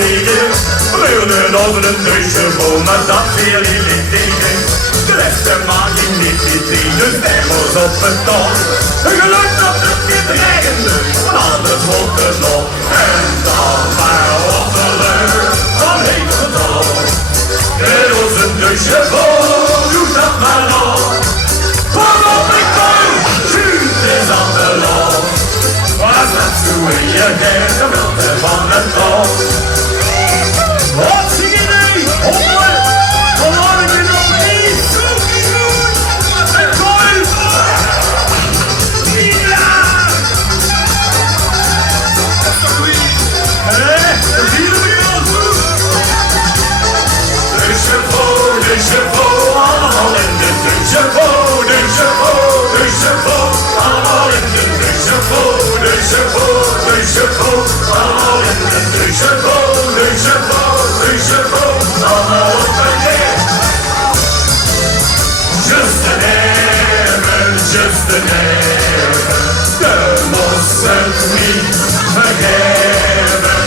stegen. Breunen over een neusje vol, maar dat viel hier niet tegen. De rest maak ik niet tegen, stemmels op het top. Een geluk dat het niet regende, van andere volken nog. En dan maar op de leur van heet gedroog. Er was een neusje vol, doe dat maar nog. Kom op, ik kom, shoot is aan de loop. Was dat zo in je geest, de wilde van het top. Wat zie je nu? Hoor! Verloren je nog niet? En gooi! Ja! Dat zie je weer al goed! De chevaux, allemaal in de chevaux, de chevaux, de chevaux, allemaal in de chevaux, de chevaux, de chevaux, allemaal in de chevaux, de chevaux, de chevaux, allemaal op en neer. Just an even, just an even, de moesten niet vergeven.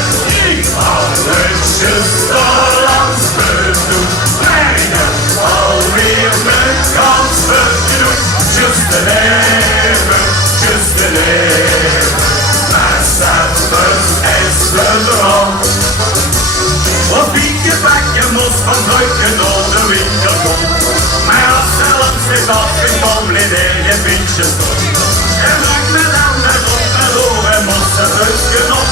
Ik hou het just al langs bedoeld, brengen alweer mijn kans verdoet. Just an even, just an even, maar s'avonds is bedrog. Wat Pietje Bakker moest van drukken door de winkel komt. Maar als ze langs is afgekomen in je pintjes stond. En brak me dan de grond verloor en moest ze drukken op.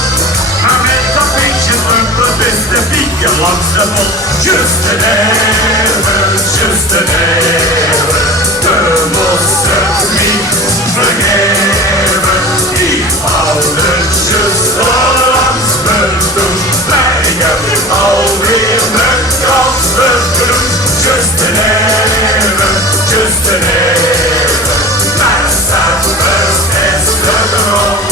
Maar met dat pintje strumpelen is de Pietje langs de mond. Just an even, just an even, we moesten het niet vergeven. Ik hou het just al langs bedoeld. Alweer mijn kans verdoet. Just an even, just an even, maar s'avonds is gedroomd.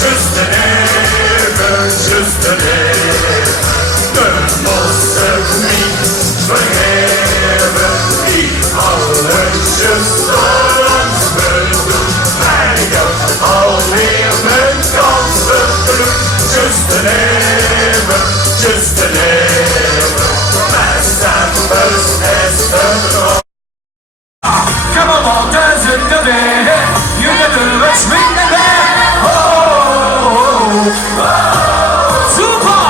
Just an even, just an even, we moesten het niet vergeven. Ik hou het just al langs bedoeld. Maar ik heb alweer mijn kans verdoet. Just an even, just an even, maar s'avonds is gedroomd. Come on, Walters in the bed, you can do it, swing the bed. Oh, super!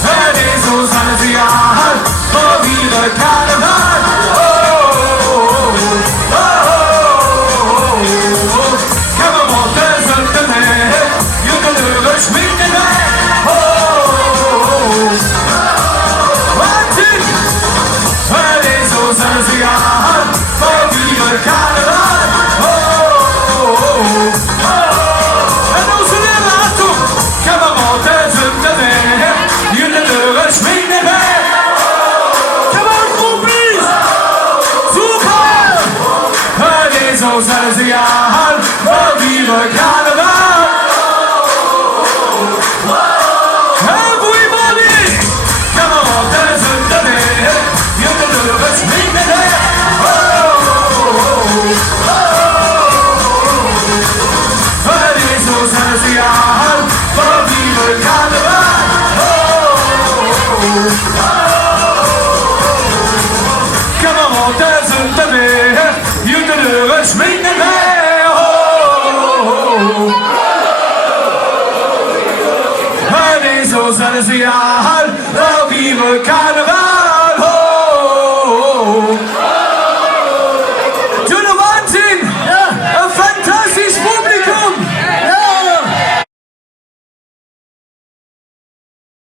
Het is ons aan het jaar, voor wie de carnaval. Come on, Walters in the bed, you can do it, swing the bed. Het is ons aan het jaar, voor wie de carnaval. En onze leraar toe, come on, Walters in the bed, you can do it, swing the bed. Come on, groepies! Super! Het is ons aan het jaar, voor wie de carnaval. Everybody! Come on, Walters in the bed, you can do it, swing the bed. Het is ons aan het jaar, voor wie we carnaval. Come on, Walters in the bed, you can do it, swing the bed. Het is ons aan het jaar, voor wie we carnaval.